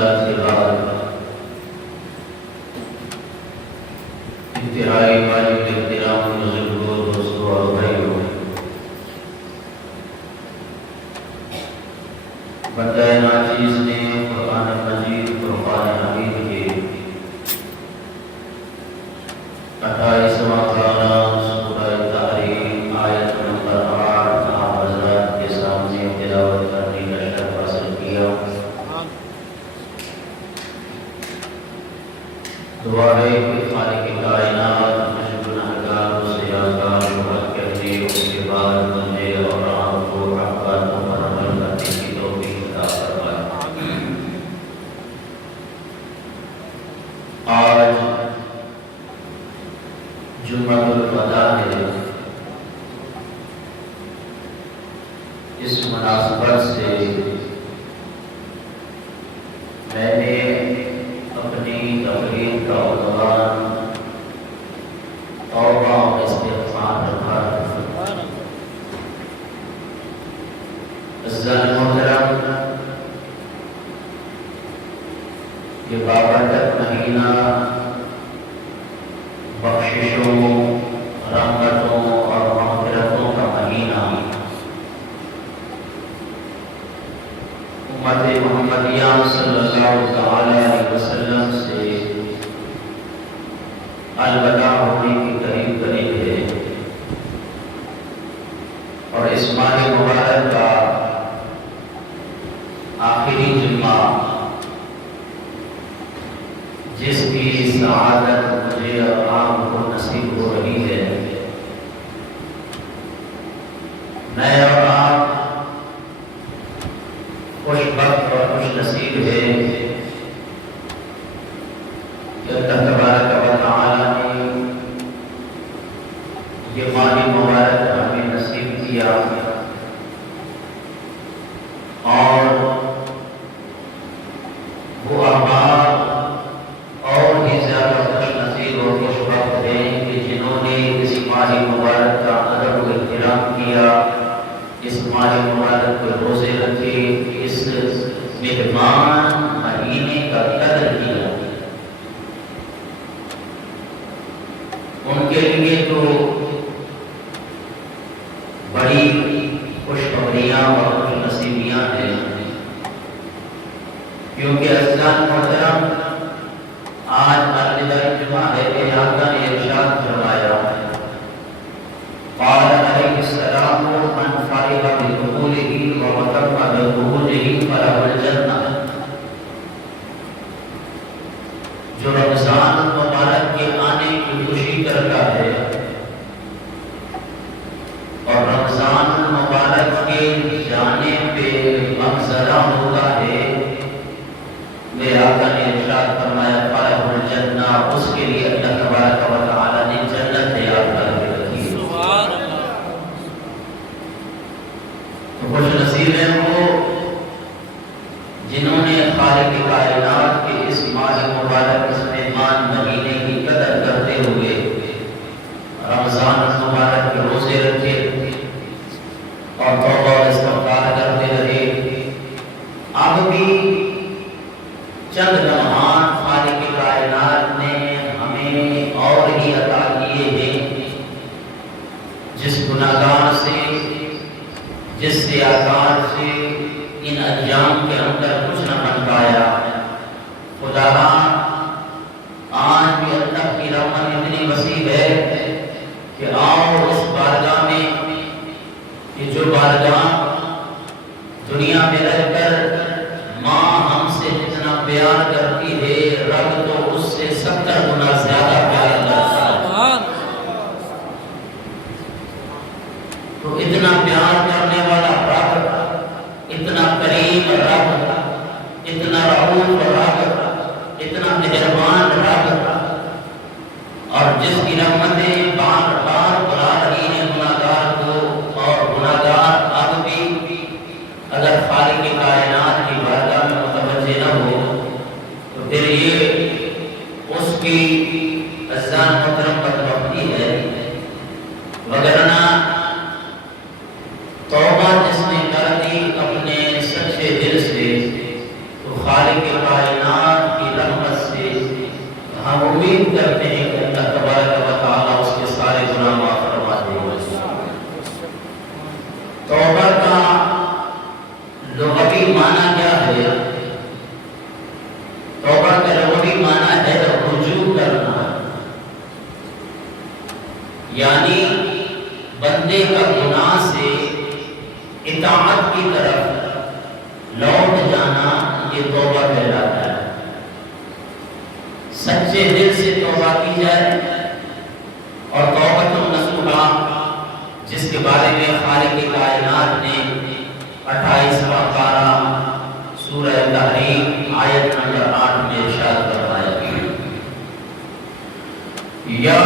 صلاة کے بعد انتہائی واجب احترام بزرگوں، دوستوں اور بھائیوں، بندہ ناچیز نے قرآن مجید فرقان حمید کے 28واں پارہ سورہ تحریم آیت نمبر 8 آپ حضرات کے سامنے تلاوت کرنے کا شرف حاصل کیا۔ دعا ہے کہ خالق کائنات مجھ گنہگار سے آزاد محبت کرنے، اس کے بعد مجھے اور آپ کو احکاموں پر عمل کرنے کی توفیق عطا فرمائے۔ آج جمعۃ الوداع ہے۔ اس مناسبت سے میں نے اپنی تقریر کا عنوان توبہ و استغفار رکھا ہے۔ عزیزان محترم، یہ بابرکت مہینہ بخششوں، رحمتوں اور مغفرتوں کا مہینہ امت محمدیہ صلی اللہ تعالی علیہ وسلم سے الوداع ہونے کے قریب قریب ہے، اور اس ماہ مبارک کا آخری جمعہ جس کی سعادت مجھے اور آپ کو نصیب ہو رہی ہے، میں اور آپ خوش بخت اور خوش نصیب ہے کہ اللہ تبارک و تعالی نے یہ ماہ مبارک ہمیں نصیب کیا، اور وہ احباب اور بھی زیادہ خوش نصیب اور خوش بخت ہیں کہ جنہوں نے اس ماہ مبارک کا ادب و احترام کیا، اس ماہ مبارک کے روزے رکھے، اس مہمان مہینے کا قدر کیا۔ ان کے لیے تو بڑی خوشخبریاں اور خوش نصیبیاں ہیں، کیونکہ عزیزان محترم آج الوداع جمعہ ہے کہ آقا نے ارشاد فرمایا، قال علیہ السلام من فرح بدخولہ ووتم بخروجہ فلہ الجنہ۔ جو رمضان مبارک کے آنے کی خوشی کرتا ہے اور رمضان مبارک کے جانے پہ غمزدہ ہوتا ہے، میرے آقا نے ارشاد فرمایا فلہ الجنہ، اس کے لیے اللہ تبارک و تعالی نے جنت تیار کر کے رکھی ہے۔ تو خوش نصیب ہیں وہ جنہوں نے خالق کائنات کے اس ماہ مبارک، اس مہمان مہینے کی قدر کرتے ہوئے رمضان مبارک کے روزے رکھے اور توبہ و استغفار کرتے رہے۔ اب بھی چند لمحات خالق کائنات نے ہمیں اور ہی عطا کیے ہیں، جس گناہگار سے، جس سیاکار سے ان ایام کے اندر کچھ نہ بن پایا، خدا آج بھی اللہ کی رحمت اتنی وسیع ہے کہ آؤ اس بارگاہ میں، کہ جو بارگاہ دنیا میں رہ کر ماں ہم سے جتنا پیار کرتی ہے، رب تو اس سے 70 گنا زیادہ پیار کرتا ہے۔ تو اتنا پیار کرنے والا رب، اتنا کریم رب، اتنا رؤوف رب، اتنا مہربان رب، اور جس کی رحمتیں بار بار بلا رہی ہیں گناہگار کو، اور گناہگار اب بھی اگر خالق کائنات کی بارگاہ میں متوجہ نہ ہو تو پھر یہ اس کی عزیزان محترم بدبختی ہے، وگرنہ توبہ جس نے کر دی اپنے سچے دل سے، تو خالق خالق کائنات کی رحمت سے ہم امید کرتے ہیں کہ اللہ تبارک و تعالیٰ اس کے سارے گناہ معاف فرما دے گا۔ توبہ کا لغوی معنی کیا ہے؟ توبہ کا لغوی معنی ہے رجوع کرنا، یعنی بندے کا گناہ سے اطاعت کی طرف لوٹ جانا، یہ توبہ کہلاتا ہے۔ سچے دل سے توبہ کی جائے، اور توبۃ النصوحہ جس کے بارے میں خالق کائنات نے 28واں پارہ سورہ تحریم آیت نمبر 8 میں ارشاد فرمایا، یا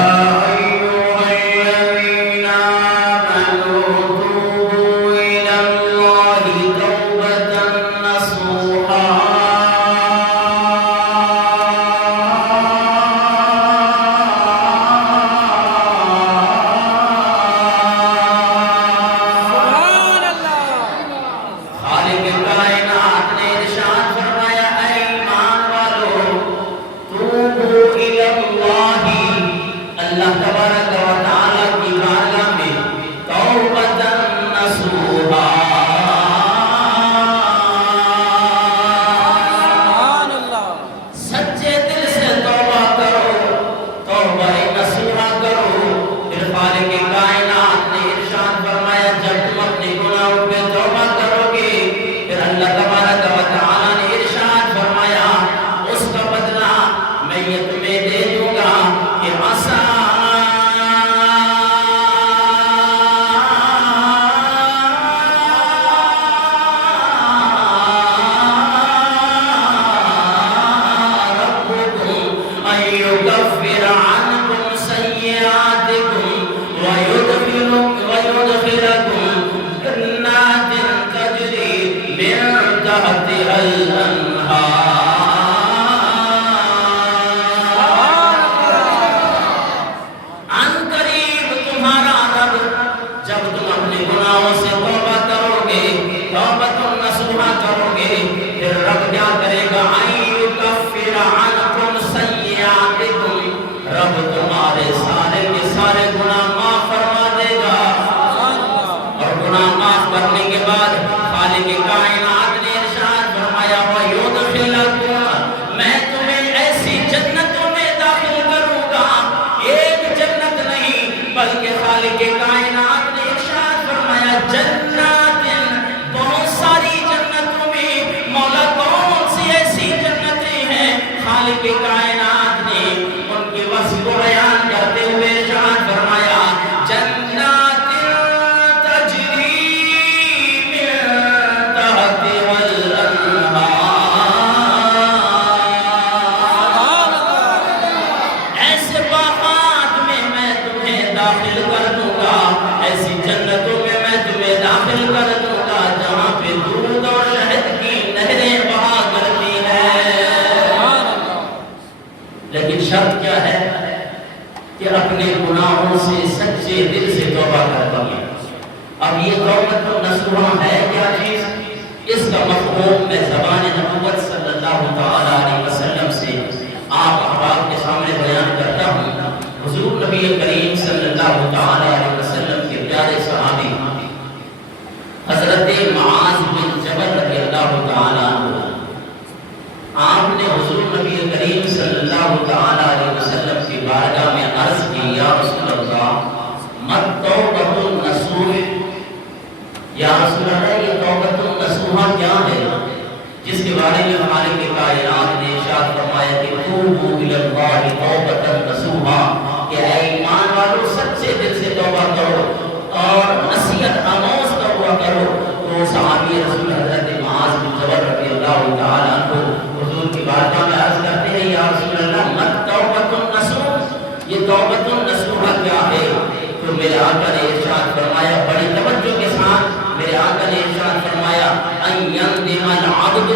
اپنے گناہوں سے سچے دل سے توبہ کرتا ہے۔ اب یہ توبۃ النصوحہ ہے کیا چیز؟ اس کا مفہوم میں زبان نبوت صلی اللہ علیہ وسلم سے آپ احباب کے سامنے بیان کرتا ہوں۔ حضور نبی کریم صلی اللہ علیہ وسلم کے پیارے صحابی حضرت معاذ بن جبل رضی اللہ تعالیٰ عنہ، آپ نے حضور نبی کریم صلی اللہ علیہ وسلم کی بارگاہ میں عرض کی، یا رسول اللہ مت توبۃ النصوح، یا رسول اللہ یہ توبۃ النصوحہ کیا ہے؟ جس کے بارے میں خالق کائنات نے ارشاد فرمایا کہ توبوا الی اللہ توبۃ نصوحا، کہ اے ایمان والو سچے دل سے توبہ کرو اور نصیحت آموز توبہ کرو۔ تو صحابی رسول حضرت معاذ بن جبل رضی اللہ تعالی عنہ حضور کی بارگاہ میں عرض کرتے ہیں، یا رسول اللہ مت توبۃ النصوح، یہ توبۃ النصوحہ کیا ہے؟ تو میرے آقا نے ارشاد فرمایا بڑی توجہ کے ساتھ، میرے آقا نے ارشاد فرمایا ان یندم العبد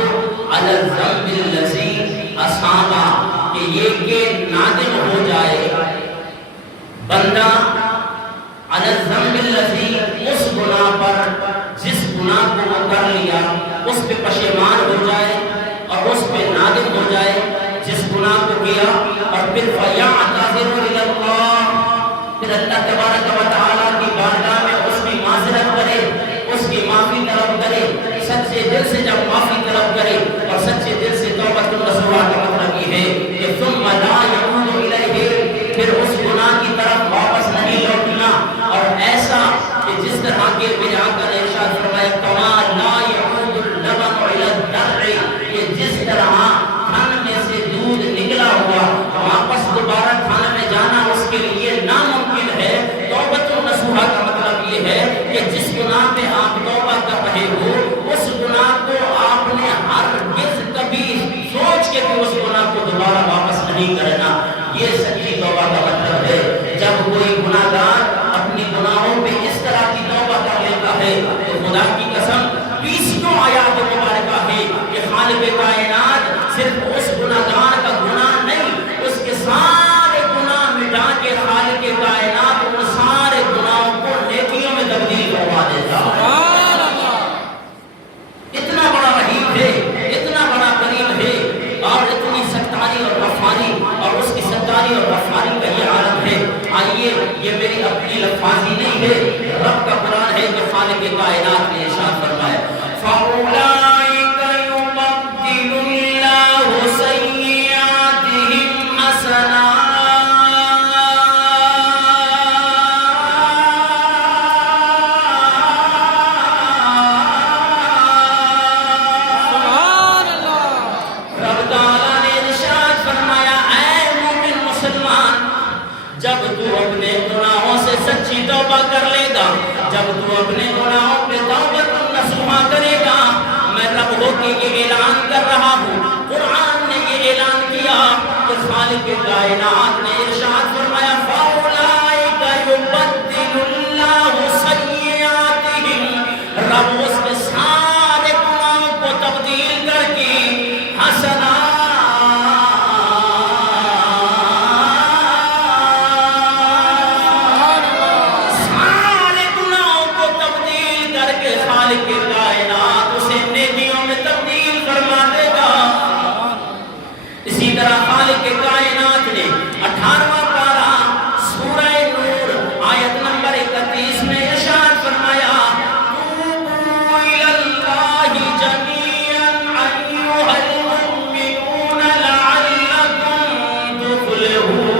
علی الذنب الذی اصاب، کہ یہ کہ نادم ہو جائے بندہ علی الذنب الذی، اس گناہ پر جس گناہ کو وہ کر لیا اس پہ پشیمان ہو جائے اور اس پہ جائے جس گناہ کو کیا، اور پھر فَيَعْتَذِرُ إِلَى اللَّهِ، پھر اللہ تبارک و تعالیٰ کی بارگاہ میں اس کی معذرت کرے، اس کی معافی طلب کرے، سچے دل سے جب معافی طلب کرے اور سچے دل سے توبۃ نصوحہ کا مطلب یہ ہے کہ ثم لا يعود الیہ، پھر اس گناہ کی طرف واپس نہیں لوٹنا، اور ایسا کہ جس طرح کے میرے آقا نے ارشاد فرمایا کما لا يعود اللبن الی الدرع، کہ جس طرح تھن میں سے دودھ نکلا ہوا واپس دوبارہ تھن میں جانا اس کے لیے ناممکن ہے، توبۃ نصوحہ کا مطلب یہ ہے کہ جس گناہ پہ آپ توبہ کر رہے ہو اس گناہ کو آپ نے ہرگز کبھی سوچ کے بھی اس گناہ کو دوبارہ واپس نہیں کرنا، یہ سچی توبہ کا مطلب ہے۔ جب کوئی گناہ گار اپنی گناہوں پہ اس طرح کی توبہ کر لیتا ہے تو خدا کی قسم 20 آیات مبارکہ ہے کہ خالق کائنات صرف اس گناہ گار کا گناہ نہیں، اس کے سارے گناہ مٹا کے خالق کائنات ان سارے گناہوں کو نیکیوں میں تبدیل کروا دیتا ہے۔ اتنا بڑا رحیم ہے، اتنا بڑا کریم ہے، اور اتنی ستاری اور غفاری، اور اس کی ستاری اور غفاری کا یہ عالم ہے۔ آئیے، یہ میری اپنی لفاظی نہیں ہے، رب کا قرآن ہے کہ خالق کائنات نے ارشاد فرمایا فَأُولَٰئِكَ يُبَدِّلُ اللَّهُ سَيِّئَاتِهِمْ حَسَنَاتٍ جب تو اپنے گناہوں سے سچی توبہ کر لے گا، جب تو اپنے گناہوں پہ توبۃ نصوحہ کرے گا، میں رب ہو کے یہ اعلان کر رہا ہوں، قرآن نے یہ اعلان کیا کہ خالق کائنات نے ارشاد فرمایا فَأُولَٰئِكَ يُبَدِّلُ اللَّهُ سَيِّئَاتِهِمْ، رب اس کے سارے گناہوں کو تبدیل کر کے حسنات، اسی طرح خالق کائنات نے 18واں پارہ سورہ نور آیت نمبر 31 میں ارشاد فرمایا توبوا الی اللہ جمیعا ایھا المؤمنون لعلکم تفلحون۔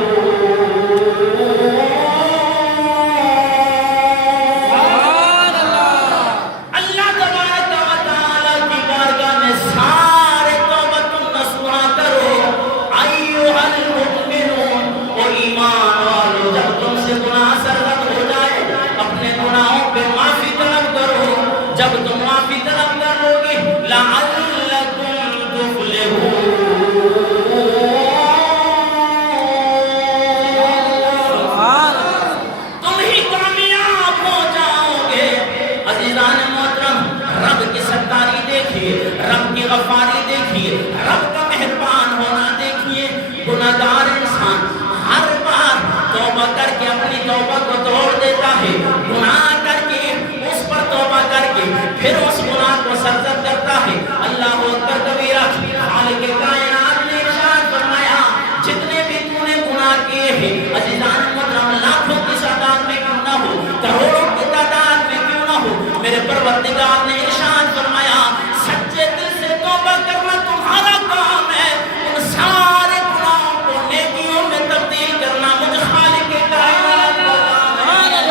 اللہ تبارک و تعالی کی بارگاہ میں سارے توبۃ نصوحہ کرو، ایھا المؤمنون، او ایمان والو، جب تم سے گناہ سرزد ہو جائے اپنے گناہوں پہ معافی طلب کرو، جب تم معافی طلب کرو گے لعلکم تفلحون، تم ہی کامیاب ہو جاؤ گے۔ عزیزان محترم، رب کی ستاری دیکھیے، رب کی غفاری دیکھیے، رب کا مہربان ہونا دیکھیے۔ گناہ گار انسان ہر بار توبہ کر کے اپنی توبہ کو توڑ دیتا ہے، گناہ کر کے اس پر توبہ کر کے پھر اس گناہ کو سرزد کرتا ہے۔ اللہ اکبر کبیرہ، خالق کائنات نے ارشاد فرمایا جتنے بھی تو نے گناہ کیے ہیں، عزیزان محترم، لاکھوں کی تعداد میں کیوں نہ ہو، کروڑوں کی تعداد میں کیوں نہ ہو، میرے پروردگار نے ارشاد فرمایا سچے دل سے توبہ کرنا تمہارا کام ہے، ان سارے گناہوں کو نیکیوں میں تبدیل کرنا مجھ خالق کائنات کا کام ہے۔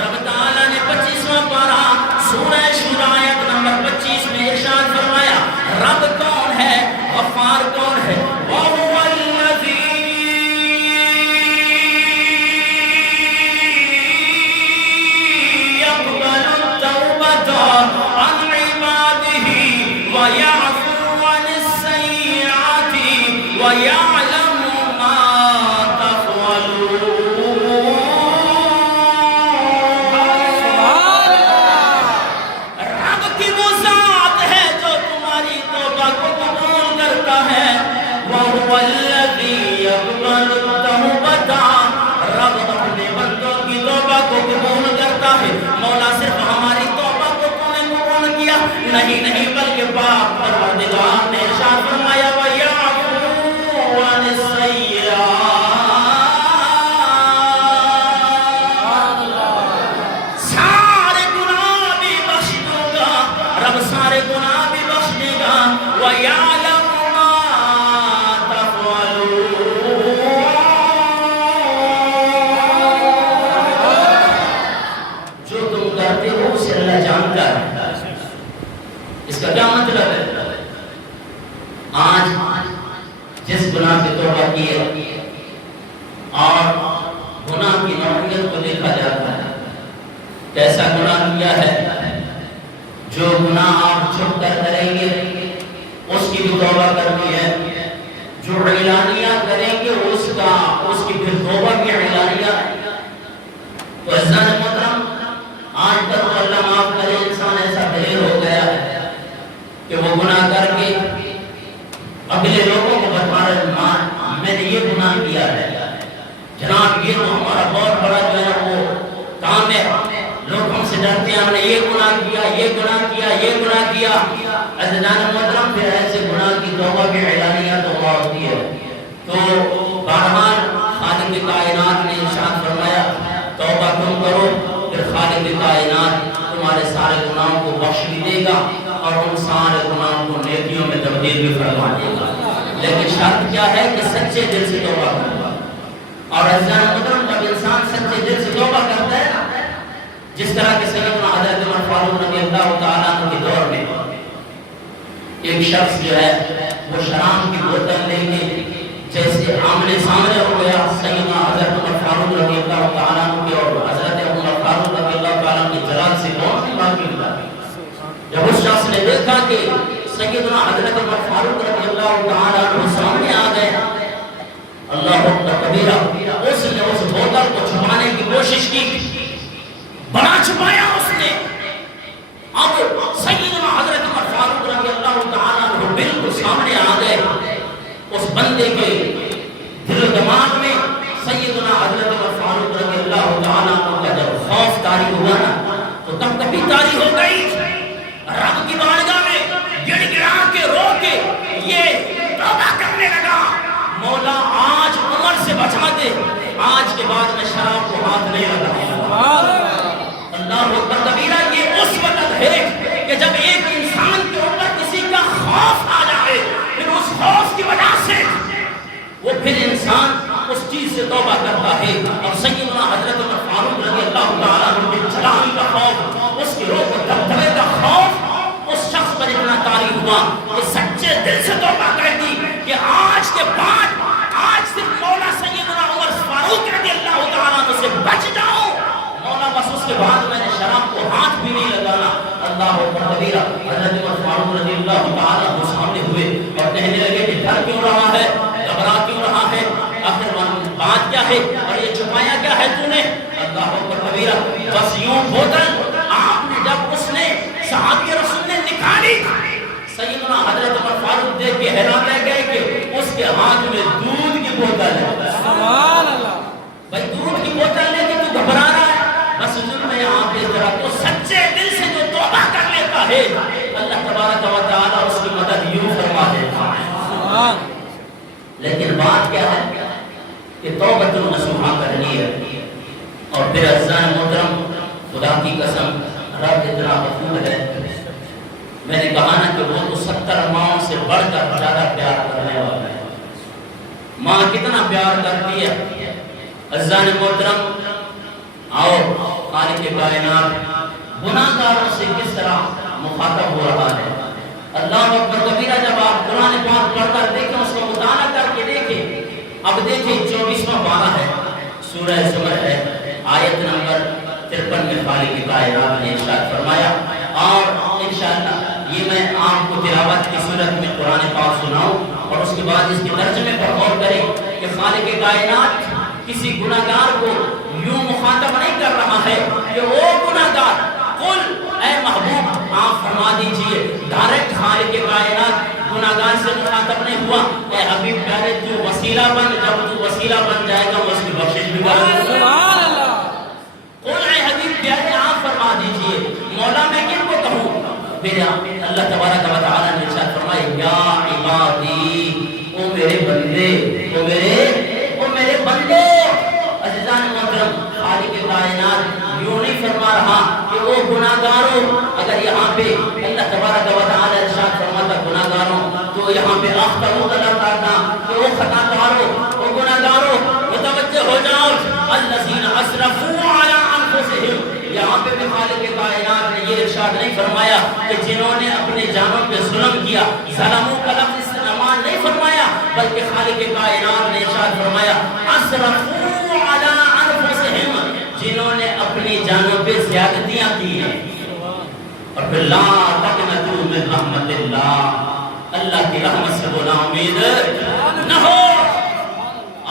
رب تعالیٰ نے 25واں پارہ سورہ شورى آیت نمبر 25 میں ارشاد فرمایا رب کون ہے، غفار کون ہے، وَهُوَ الَّذِي يَقْبَلُ التَّوْبَةَ عَنْ عِبَادِهِ وَيَعْفُو عَنِ السَّيِّئَاتِ وَيَعْلَمُ مَا تَفْعَلُونَ۔ رب کی وہ ذات ہے جو تمہاری توبہ کو قبول کرتا ہے، وَهُوَ الَّذِي يَقْبَلُ التَّوْبَةَ، رب اپنے بندوں کی توبہ کو قبول کرتا ہے۔ مولا صرف ہماری توبہ کو تو نے قبول کیا نہیں، بلکہ پاک پروردگار نے ارشاد فرمایا آج جس گناہ سے توبہ کی ہے اور گناہ کی نوعیت کو دیکھا جاتا ہے، کیسا گناہ کیا ہے؟ جو گناہ آپ چھپ کر کریں گے اس کی بھی توبہ کرنی ہے، جو اعلانیہ کریں گے اس کی بھی توبہ کی اعلانیہ۔ تو عزیزان محترم، آج تک اللہ معاف کرے انسان ایسا دلیر ہو گیا ہے کہ وہ گناہ کر کے اگلے لوگوں کو بتا رہے میں نے یہ گناہ کیا ہے، جناب یہ تو ہمارا بہت بڑا جو ہے وہ کام ہے، لوگ ہم سے ڈرتے ہیں ہم نے یہ گناہ کیا، یہ گناہ کیا، یہ گناہ کیا۔ عزیزان محترم، پھر ایسے گناہ کی توبہ کی اعلانیہ توبہ ہوتی ہے۔ تو بہرحال خالق کائنات نے ارشاد فرمایا توبہ تم کرو، پھر خالق کائنات تمہارے سارے گناہوں کو بخش بھی دے گا اور ان سارے گناہوں کو نیکیوں میں تبدیل بھی فرما دے گا، لیکن شرط کیا ہے کہ سچے دل سے توبہ کرو۔ اور عزیزان محترم، جب انسان سچے دل سے توبہ کرتا ہے، جس طرح کہ سیدنا حضرت عمر فاروق رضی اللہ تعالیٰ عنہ کے دور میں ایک شخص جو ہے وہ شراب کی بوتل لے کے جیسے آمنے سامنے ہو گیا سیدنا حضرت عمر فاروق رضی اللہ تعالیٰ عنہ کے، اور حضرت عمر فاروق رضی اللہ تعالیٰ کے جلال سے بہت سی بات کی۔ جب اس شخص نے دیکھا کہ سیدنا حضرت عمر فاروق رضی اللہ تعالیٰ عنہ سامنے آ گئے، اللہ اکبر کبیرہ، اس نے اس بوتل کو چھپانے کی کوشش کی، بڑا چھپایا اس نے۔ اب سیدنا حضرت عمر فاروق رضی اللہ تعالیٰ عنہ بالکل سامنے آ گئے، اس بندے کے دل و دماغ میں سیدنا حضرت عمر فاروق رضی اللہ تعالیٰ عنہ کا جب خوف طاری ہوا نا تو تب کبھی طاری ہو گئی، رب کی بارگاہ میں گڑ گڑا کے رو کے یہ توبہ کرنے لگا، مولا آج عمر سے بچا دے، آج کے بعد میں شراب کو ہاتھ نہیں لگاؤں گا۔ اللہ اکبر کبیرہ، یہ اس وقت ہے کہ جب ایک انسان کے اوپر کسی کا خوف آ جائے، پھر اس خوف کی وجہ سے وہ پھر انسان اس چیز سے توبہ کرتا ہے۔ اور سیدنا حضرت عمر فاروق رضی اللہ تعالیٰ عنہ کے جلال کا خوف، اس کی روح و دبدبے کا خوف اس شخص پر اتنا طاری ہوا کہ سچے دل سے توبہ کر دی کہ آج کے بعد آج صرف مولا سیدنا عمر فاروق رضی اللہ تعالیٰ عنہ سے بچ جاؤ، مولا بس اس کے بعد میں نے شراب کو ہاتھ بھی نہیں لگانا۔ اللہ اکبر کبیرہ، حضرت عمر فاروق رضی اللہ تعالیٰ عنہ سامنے ہوئے اور کہنے لگے کہ ڈر کیوں رہا ہے، گھبرا کیوں رہا ہے، آخر بات کیا ہے اور یہ چھپایا کیا ہے تو نے؟ اللہ اکبر کبیرہ، بس یوں بوتل آپ نے جب اس نے صحابی رسول نے نکالی، سیدنا حضرت عمر فاروق دیکھ کے حیران رہ گئے کہ اس کے ہاتھ میں دودھ کی بوتل ہے۔ سبحان اللہ، بھائی دودھ کی بوتل لے کے تو گھبرا رہا ہے، بس حضور میں یہاں پہ ذرا تو سچے دل سے جو توبہ کر لیتا ہے اللہ تبارک و تعالیٰ اس کی مدد یوں فرما دیتا ہے۔ لیکن بات کیا ہے کہ توبۃ نصوحہ کرنی ہے، اور پھر عزیزان محترم خدا کی قسم رب اتنا غفور ہے، میں نے کہا نا کہ وہ تو 70 ماؤں سے بڑھ کر زیادہ پیار کرنے والا ہے۔ ماں کتنا پیار کرتی ہے عزیزان محترم، آؤ خالق کائنات گناہگاروں سے کس طرح مخاطب ہو رہا ہے۔ اللہ اکبر کبیرہ، جب آپ قرآن پاک پڑھ کر دیکھیں، اس کو مطالعہ کر کے دیکھیں، اب دیکھیں 24واں پارہ ہے، سورہ زمر ہے، آیت نمبر 53 میں خالق کائنات نے ارشاد فرمایا، اور انشاءاللہ یہ میں آپ کو تلاوت کی صورت میں قرآن پاک سناؤں اور اس کے بعد اس کے ترجمے پر غور کریں کہ خالق کائنات کسی گناہگار کو یوں مخاطب نہیں کر رہا ہے کہ وہ گناہگار، قل اے محبوب آپ فرما دیجئے، ڈائریکٹ خالق کائنات گناہگار سے مخاطب نہیں ہوا، اے حبیب پیارے تو وسیلہ بن، جب تو وسیلہ بن جائے گا اس کی بخشش بھی کر دے۔ سبحان اللہ، قل اے حبیب پیارے آپ فرما دیجئے مولا میں کن کو کہوں؟ پھر اللہ تبارک و تعالیٰ نے ارشاد فرمایا یا عبادی، او میرے بندے، او میرے بندے۔ عزیزان محترم، خالق کائنات یوں نہیں فرما رہا کہ وہ گناہگاروں، اگر یہاں پہ اللہ تبارک و تعالیٰ ارشاد فرماتا گناہگاروں تو یہاں پہ اختروا غلط آتا کہ وہ خطاکاروں، وہ گناہگاروں، متوجہ ہو جاؤ، الذین اسرفوا علی انفسہم، یہاں پہ بھی خالق کائنات نے یہ ارشاد نہیں فرمایا کہ جنہوں نے اپنے جانوں پہ ظلم کیا، ظلموں کا لفظ استعمال فرمایا اسرفوا علی انفسہم، جنہوں نے اپنی جانوں پہ زیادتیاں کی ہیں. اور پھر لا تقنطوا من رحمت اللہ، اللہ کی رحمت سے وہ نا امید نہ ہو.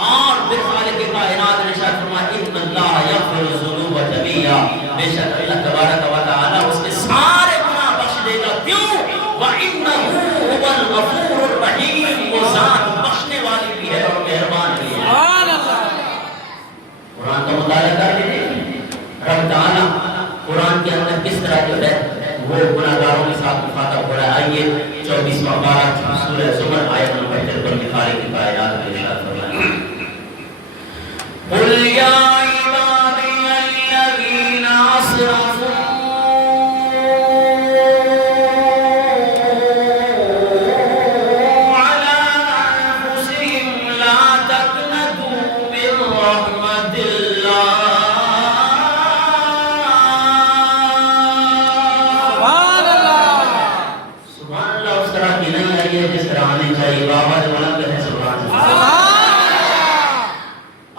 اور پھر خالق کائنات نے ارشاد فرمایا ان اللہ یغفر الذنوب جميعا، بے شک اللہ تبارک و تعالی اس کے سارے گناہ بخش دے گا. کیوں؟ وَإِنَّهُ هُوَ الْغَفُورُ الرَّحِيمُ، وہ ذات بخشنے والی بھی ہے اور مہربان بھی ہے. قرآن کا مطالعہ کر لیجیے رب تعالیٰ قرآن کے اندر کس طرح جو ہے وہ گناہگاروں کے ساتھ مخاطب ہو رہا ہے. آئیے 24واں پارہ سورہ زمر آیت نمبر 53 میں خالق کائنات نے ارشاد فرمایا قُلْ يَا عِبَادِيَ الَّذِينَ أَسْرَفُوا عَلَىٰ أَنفُسِهِمْ لَا تَقْنَطُوا مِن رَّحْمَةِ اللَّهِ جس طرح آنی چاہیے. آواز بلند کریں سبحان اللہ.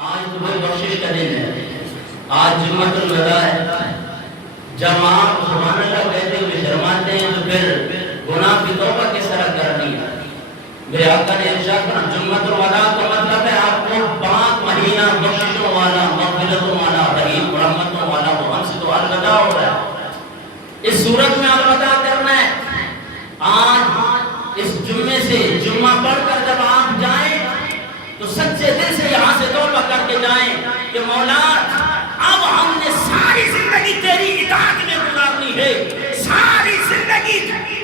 آج تمہیں بخشش کا دن ہے، آج جمعۃ الوداع ہے. جب آپ سبحان اللہ کہتے ہوئے شرماتے ہیں تو پھر گناہ کی توبہ کس طرح کرنی ہے؟ میرے آقا نے ارشاد فرمایا جمعۃ الوداع کا مطلب ہے آپ کو 5 مہینہ بخششوں والا، مغفرتوں والا، رحیم رحمتوں والا. وہ ہم سے تو الوداع ہو رہا ہے، اس صورت میں الوداع کرنا ہے. آج اس جمعے سے جمعہ پڑھ کر جب آپ جائیں تو سچے دل سے یہاں سے توبہ کر کے جائیں کہ مولا اب ہم نے ساری زندگی تیری اطاعت میں گزارنی ہے، ساری زندگی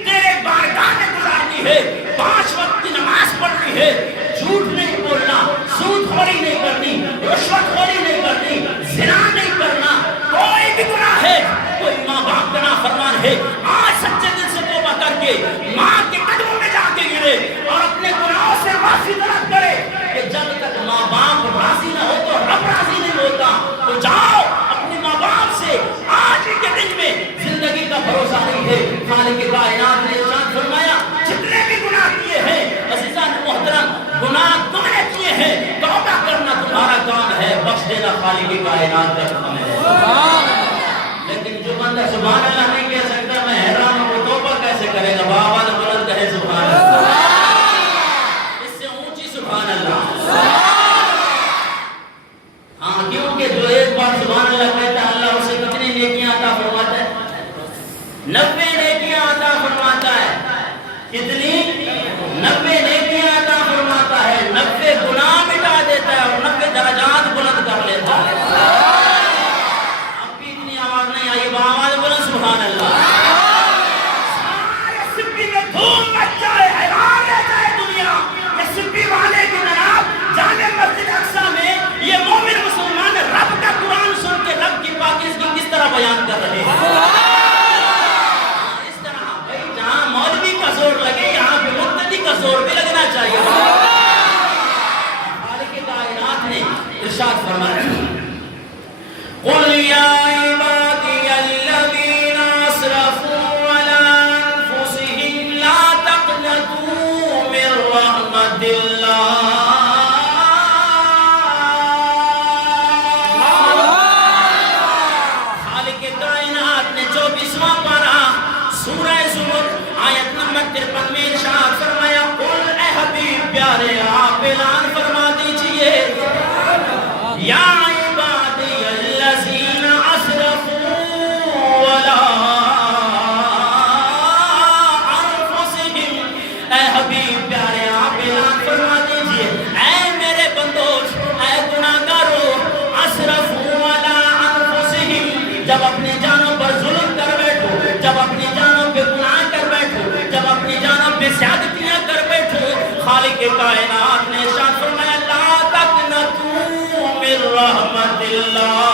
تیرے بارگاہ میں گزارنی ہے. 5 وقت کی نماز پڑھنی ہے، جھوٹ نہیں بولنا، سود خوری نہیں کرنی، رشوت خوری نہیں کرنی، زنا نہیں کرنا، کوئی بھی گناہ ہے، کوئی ماں باپ کا نافرمان ہے. آج سچے دل سے توبہ کر کے ماں کے قدموں میں جا کے گرے اور اپنے گناہوں سے معافی طلب کرے کہ جب تک ماں باپ راضی نہ ہو تو رب راضی نہیں ہوتا. تو جاؤ اپنے ماں باپ سے آج کے دن میں زندگی کا بھروسہ نہیں ہے. خالق کائنات نے ارشاد فرمایا جتنے بھی گناہ کیے ہیں عزیزان محترم، گناہ تم نے کیے ہیں، توبہ کرنا تمہارا کام ہے، بخش دینا خالق کائنات کا کام ہے. لیکن جو بندہ سبحان اللہ نہیں کہہ سکتا میں حیران ہوں وہ توبہ کیسے کرے گا؟ بابا نے بلند کہے سبحان اللہ، اس سے اونچی سبحان اللہ. ہاں کیونکہ جو ایک بار سبحان اللہ کہتا ہے اللہ اسے کتنی نیکیاں عطا فرماتا ہے؟ 90 نیکیاں عطا فرماتا ہے. کتنی؟ 90 نیکیاں عطا فرماتا ہے، 90 گناہ مٹا دیتا ہے اور 90 درجات بلند کر لیتا ہے. اب بھی اتنی آواز نہیں آئی، آواز بلند سبحان اللہ. سارے سپی میں دھوم مچ جائے، حیران رہ جائے دنیا کہ سپی والے کی جناب جامع مسجد اقصی میں یہ مومن مسلمان رب کا قرآن سن کے رب کی پاکیزگی کس طرح بیان کر رہے ہیں. اس طرح بھائی جہاں مولوی کا زور لگے یہاں پہ مقتدی کا زور بھی لگنا چاہیے. خالق کائنات نے ارشاد فرمایا قُلْ يَا عِبَادِيَ الَّذِينَ أَسْرَفُوا عَلَىٰ أَنفُسِهِمْ لَا تَقْنَطُوا مِن رَّحْمَةِ اللَّهِ. خالق کائنات نے 24واں پارہ سورہ زمر آیت نمبر 53 میں ارشاد فرمایا قُلْ اے حبیب پیارے آپ اعلان فرما دیجئے یا عبادی الذین اسرفوا علی انفسہم. اے حبیب پیارے آپ اعلان فرما دیجئے اے میرے بندو، اے گناہگارو، اسرفوا علی انفسہم، جب اپنی جانوں پر ظلم کر بیٹھو، جب اپنی جانوں پہ گناہ کر بیٹھو، جب اپنی جانوں پہ زیادتیاں کر بیٹھو، خالق کائنات نے ارشاد فرمایا لا تقنطوا من رحمت اللہ.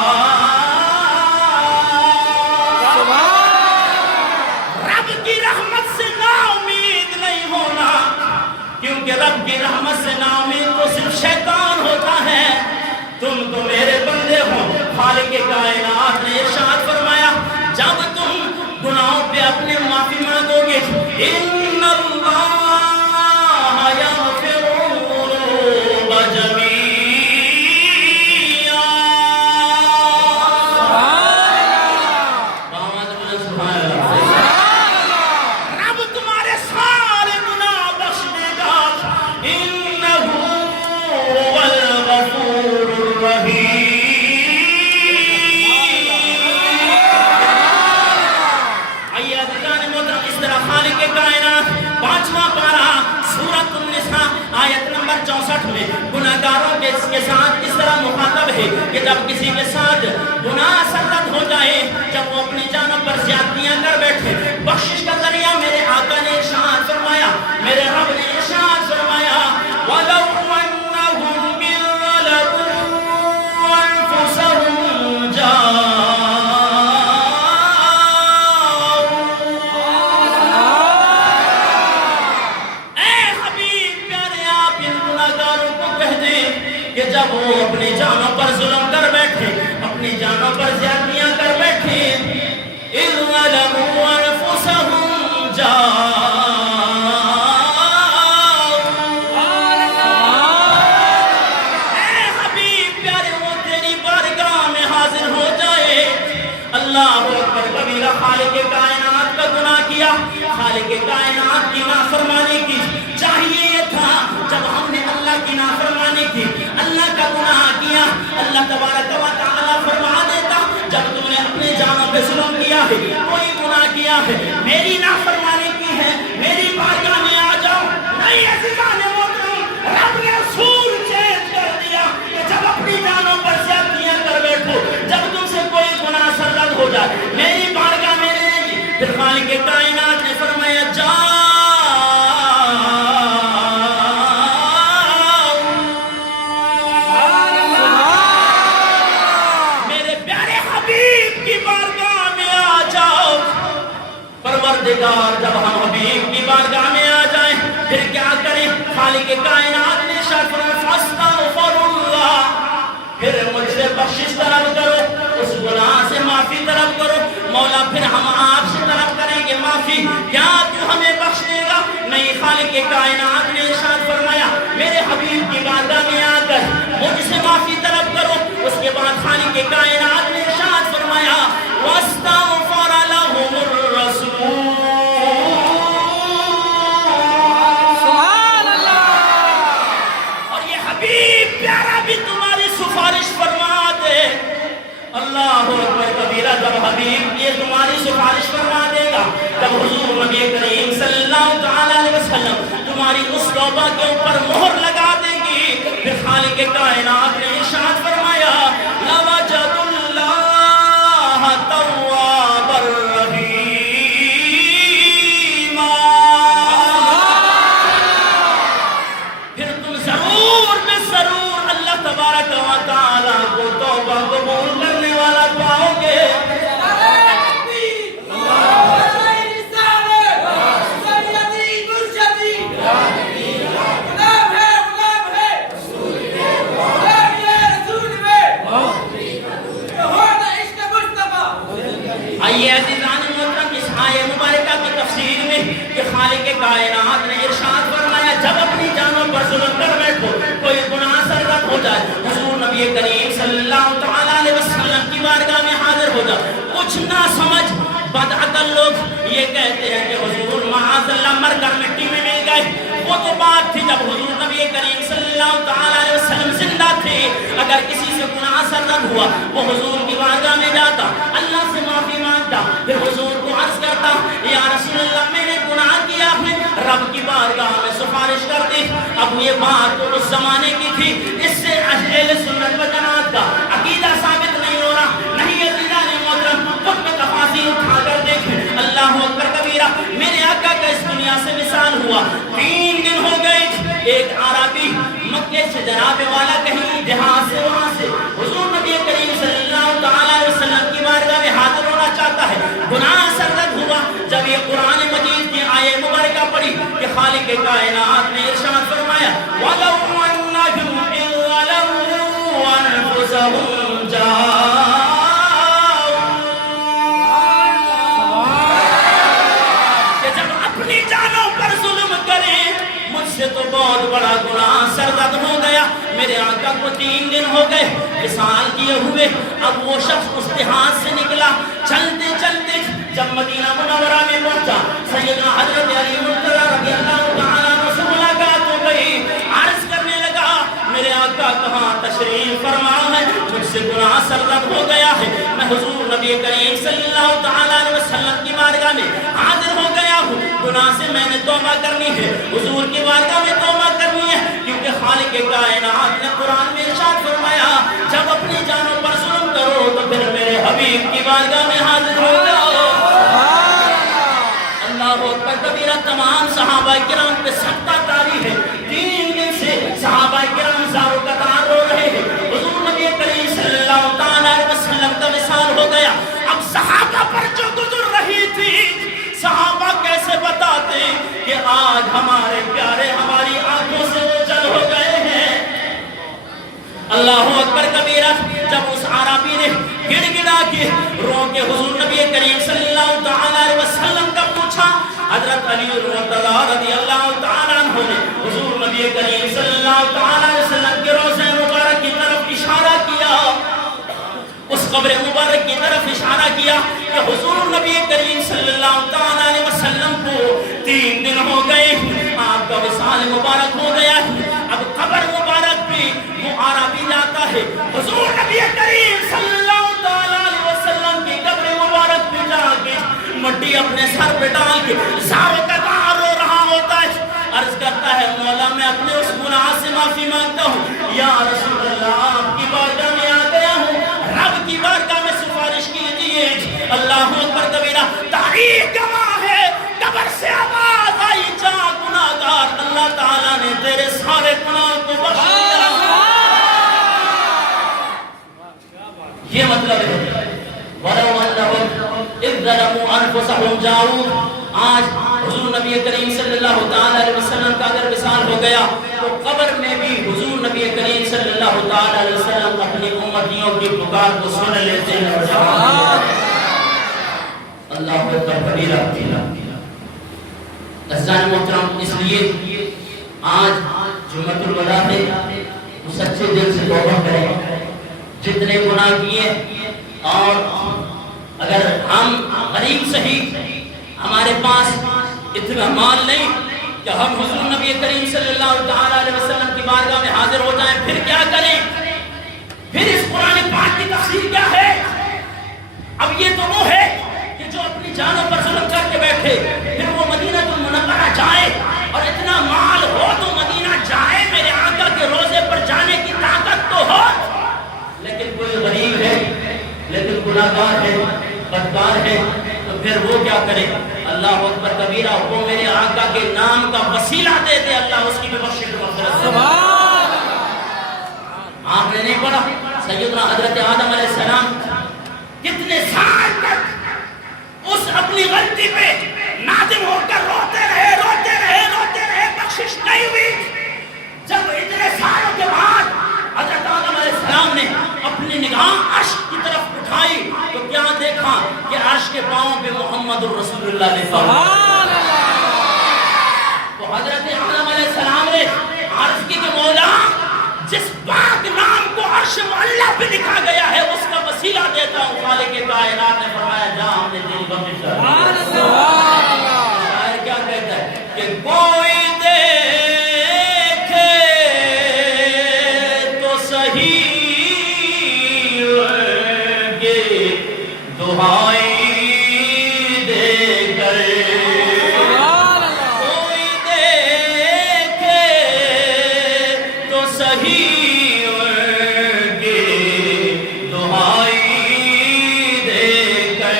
رب کی رحمت سے نا امید نہیں ہونا، کیونکہ رب کی رحمت سے نا امید تو صرف شیطان ہوتا ہے. تم تو میرے بندے ہو. خالق کائنات نے ارشاد فرمایا جب تم گناہوں پہ اپنے معافی مانگو گے ان اللہ یغفر الذنوب جميعا 5واں پارہ سورۃ النساء آیت نمبر 64 میں گناہگاروں کے ساتھ اس طرح مخاطب ہے کہ جب کسی کے ساتھ گناہ سرزد ہو جائے، جب وہ اپنی جانوں پر زیادتیاں کر بیٹھے، بخشش کا ذریعہ میرے آقا نے ارشاد فرمایا، میرے رب نے ارشاد فرمایا وَلَوْ أَنَّهُمْ إِذْ ظَلَمُوا أَنفُسَهُمْ جب وہ اپنی جانوں پر ظلم کر بیٹھے، اپنی جانوں پر زیادتیاں کر بیٹھے، اِذْ ظَلَمُوا أَنفُسَهُمْ اے حبیب پیارے وہ تیری بارگاہ میں حاضر ہو جائے، اللہ اکبر کبیرہ، خالق کائنات کا گناہ کیا، خالق کائنات کی نافرمانی کی، چاہیے یہ تھا جب ہم نے اللہ کی نافرمانی کی، اللہ کا گناہ کیا، اللہ تبارک و تعالیٰ فرما دیتا جب تم نے اپنی جانوں پہ ظلم کیا ہے، کوئی گناہ کیا ہے، میری نافرمانی کی ہے، میری بارگاہ میں آ جاؤ، نہیں عزیزان محترم، رب نے اصول چینج کر دیا کہ جب اپنی جانوں پر زیادتیاں کر بیٹھو، جب تم سے کوئی گناہ سرزد ہو جائے، میری بارگاہ میں نہیں جی، پھر خالق کائنات نے فرمایا جاؤ پروردگار، جب ہم حبیب کی بارگاہ میں آ جائیں پھر کیا کریں؟ خالق کائنات نے ارشاد فرمایا فاستغفر اللہ، پھر مجھ سے بخشش طلب کرو، اس گناہ سے معافی طلب کرو، مولا پھر ہم آپ سے طلب کریں گے معافی، کیا تو ہمیں بخش دے گا؟ نہیں، خالق کائنات نے ارشاد فرمایا میرے حبیب کی بارگاہ میں آ کر مجھ سے معافی طلب کرو، اس کے بعد خالق کائنات نے ارشاد فرمایا واستغفر لهم الرسول، اللہ اکبر کبیرہ، جب حبیب یہ تمہاری سفارش فرما دے گا، جب حضور نبی کریم صلی اللہ علیہ وسلم تمہاری اس توبہ کے اوپر مہر لگا دیں گی، پھر خالق کائنات نے ارشاد فرمایا لَوَجَدُ اللَّهَ تَوَّابًا رَحِيمًا، پھر تم ضرور بے ضرور اللہ تبارک و تعالیٰ کو توبہ قبول کرنے والا پاؤ گے۔ آئیے عزیزان محترم، اس آیہ مبارکہ کی تفسیر میں کہ خالق کائنات نے ارشاد فرمایا جب اپنی جانوں پر ظلم کر بیٹھو، کوئی گناہ سرزد ہو جائے، حضور نبی کریم صلی اللہ علیہ وسلم کی بارگاہ میں حاضر ہو جائے، کچھ نہ سمجھ بدعقل لوگ یہ کہتے ہیں کہ حضور معاذ اللہ مر کر مٹی میں مل گئے، وہ تو بات تھی جب حضور نبی کریم صلی اللہ علیہ وسلم زندہ تھے، اگر کسی سے گناہ سرزد ہوا وہ حضور کی بارگاہ میں جاتا، اللہ سے معافی مانگتا، پھر حضور کو عرض کرتا یا رسول اللہ میں نے گناہ کیا ہے، رب کی بارگاہ میں سفارش کرتی۔ اب یہ بات تو اس زمانے کی تھی، اس سے اہل سنت و جماعت کا عقیدہ ثابت نہیں ہو رہا، نہیں عزیزان محترم، خود میں تفاصیل اٹھا کر دیکھیں، اللہ اکبر کبیرہ، میرے آقا کا اس دنیا سے وصال ہوا، 3 دن ہو گئے، ایک عربی مکے سے جناب والا کہیں جہاز سے وہاں سے حضور نبی کریم صلی اللہ علیہ وسلم کی بارگاہ میں حاضر ہونا چاہتا ہے، گناہ سرزد ہوا، جب یہ قرآن مجید کی آیہ مبارکہ پڑھی کہ خالق کائنات نے ارشاد فرمایا وَلَوْ أَنَّهُمْ إِذْ ظَلَمُوا أَنفُسَهُمْ جَاءُوا، کہ جب اپنی جانوں پر ظلم کریں، مجھ سے تو بہت بڑا گناہ سرزد ہو گیا، میرے آقا کو 3 دن ہو گئے وصال کیے ہوئے، اب وہ شخص اس دیہات سے نکلا، چلتے چلتے جب مدینہ منورہ میں پہنچا، سیدنا حضرت علی مرتضیٰ رضی اللہ تعالیٰ عنہ سے ملاقات ہو گئی، عرض کرنے لگا میرے آقا کہاں تشریف فرما ہے، مجھ سے گناہ سرزد ہو گیا ہے، میں حضور نبی کریم صلی اللہ علیہ وسلم کی بارگاہ میں حاضر ہو گیا ہوں، گناہ سے میں نے توبہ کرنی ہے، حضور کی بارگاہ میں توبہ کرنی ہے، کیونکہ خالق کائنات نے قرآن میں ارشاد فرمایا جب اپنی جانوں پر ظلم کرو تو پھر میرے حبیب کی بارگاہ میں حاضر ہو جاؤ۔ اللہ اکبر کبیرہ۔ تمام صحابہ کرام پہ سخت طاری ہے، 3 دن سے صحابہ کرام زاروں کا تار رو رہے ہیں، حضور نبی کریم صلی اللہ علیہ وسلم کا وصال ہو گیا۔ اب صحابہ پر جو گزر رہی تھی، صحابہ کیسے بتاتے کہ آج ہمارے پیارے ہماری آنکھوں سے اوجھل ہو گئے ہیں۔ اللہ اکبر کبیرہ۔ جب اس عربی نے گڑ گڑا کے رو کے حضور نبی کریم صلی اللہ علیہ وسلم کا پوچھا، حضرت علی رضی اللہ تعالیٰ عنہ نے حضور نبی کریم صلی اللہ علیہ وسلم کے روضہ مبارک کی طرف اشارہ کیا، اس قبر مبارک کی طرف اشارہ کیا کہ حضور نبی کریم صلی اللہ علیہ وسلم کو 3 دن ہو گئے، آپ کا وصال مبارک ہو گیا ہے۔ اب قبر مبارک بھی عربی جاتا ہے، حضور نبی کریم صلی اللہ علیہ وسلم کی قبر مبارک پہ جا کے مٹی اپنے سر پہ ڈال کے زاروں کا تار رو رہا ہوتا ہے، عرض کرتا ہے مولا میں اپنے اس گناہ سے معافی مانگتا ہوں، یا رسول اللہ آپ کی بارگاہ میں آ گیا ہوں، رب کی بارگاہ میں سفارش کیجئے۔ اللہ اکبر کبیرہ۔ تاریخ گواہ ہے، قبر سے آواز آئی جا گناہگار، اللہ تعالیٰ نے تیرے سارے گناہ کو بخش دیا۔ یہ مطلب ہے وَلَوْ أَنَّهُمْ إِذْ ظَلَمُوا أَنفُسَهُمْ جَاءُوكَ۔ آج حضور نبی کریم صلی اللہ علیہ وسلم کا اگر وصال ہو گیا تو قبر میں بھی حضور نبی کریم صلی اللہ علیہ وسلم اپنی امتیوں کی پکار کو سن لیتے ہیں۔ اللہ اکبر کبیرہ۔ عزیزان محترم، اس لیے آج جمعۃ الوداع ہے، وہ سچے دل سے توبہ کریں، جتنے گناہ کیے، اور اگر ہم غریب صحیح ہمارے پاس اتنا مال نہیں کہ ہم حضور نبی کریم صلی اللہ علیہ وسلم کی بارگاہ میں حاضر ہو جائیں، پھر کیا کریں؟ پھر اس قرآن پاک کی تفسیر کیا ہے؟ اب یہ تو وہ ہے کہ جو اپنی جانوں پر ظلم کر کے بیٹھے، پھر وہ مدینہ المنورہ جائے اور اتنا مال ہو تو مدینہ جائے، میرے آقا کے روزے پر جانے کی طاقت تو ہو، لیکن کوئی غریب ہے، لیکن گناہگار ہے، بدکار ہے، تو پھر وہ کیا کرے؟ اللہ اکبر کبیرہ۔ وہ میرے آقا کے نام کا وسیلہ دے دے، اللہ اس کی بھی بخشش مغفرت سے۔ آپ نے نہیں پڑھا سیدنا حضرت آدم علیہ السلام کتنے سال تک اس اپنی غلطی پہ نادم ہو کر روتے رہے، بخشش نہیں ہوئی۔ جب اتنے سالوں کے بعد حضرت آدم علیہ السلام نے اپنی نگاہ عرش کی طرف اٹھائی تو کیا دیکھا کہ عرش کے پاؤں پہ محمد الرسول اللہ لکھا ہوا۔ تو حضرت آدم علیہ السلام نے عرض کی کہ مولا جس پاک نام کو عرش معلیٰ پہ لکھا گیا ہے اس کا وسیلہ دیتا ہوں۔ خالق کائنات نے فرمایا جا ہم نے دل بخش کر۔ شاعر کیا کہتا ہے کہ کوئی دیکھے تو صحیح گے دعائیں دے کر، کوئی دیکھے تو صحیح گے دعائیں دے کر،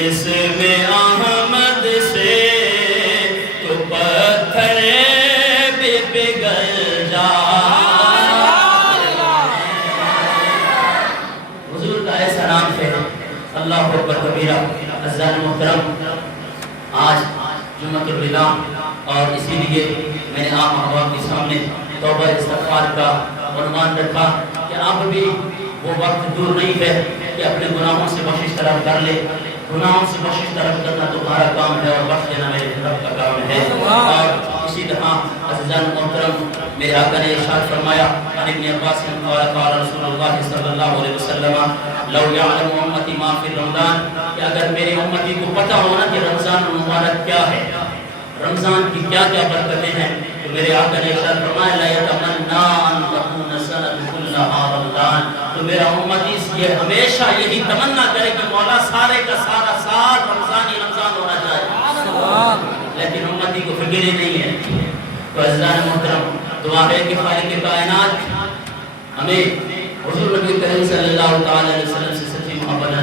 اس میں احمد سے تو پتھر بھی پگھل جائے۔ حضور کا ایسا نام ہے اللہ اکبر کبیرہ۔ عزیزان محترم، آج جمعۃ الوداع، اور اسی لیے میں نے آپ احباب کے سامنے توبہ استغفار کا عنوان رکھا کہ اب بھی وہ وقت دور نہیں ہے کہ اپنے گناہوں سے بخشش طلب کر لے۔ گناہوں سے بخشش طلب کرنا تمہارا کام ہے اور بخش دینا میرے رب کا کام ہے۔ اور اسی طرح عزیزان محترم، میرے آقا نے ارشاد فرمایا عن ابن عباس قال قال رسول اللہ صلی اللہ علیہ وسلم لو یعلم امتی ما فی رمضان، کہ اگر میری امتی کو پتہ ہونا کہ رمضان المبارک کیا ہے، رمضان کی کیا کیا برکتیں ہیں، تو میرے آقا نے ارشاد فرمایا لا یتمنا ان تکون سنۃ کلھا رمضان، تو میرا امتی یہ ہمیشہ یہی تمنا کرے کہ مولا سارے کا سارا سال رمضان ہی رمضان ہونا چاہیے۔ امتی کو فکر ہی نہیں ہے. تو عزیزان محترم دعا ہے کہ خالق کائنات ہمیں حضور نبی کریم صلی اللہ تعالی علیہ وسلم سے سچی محبت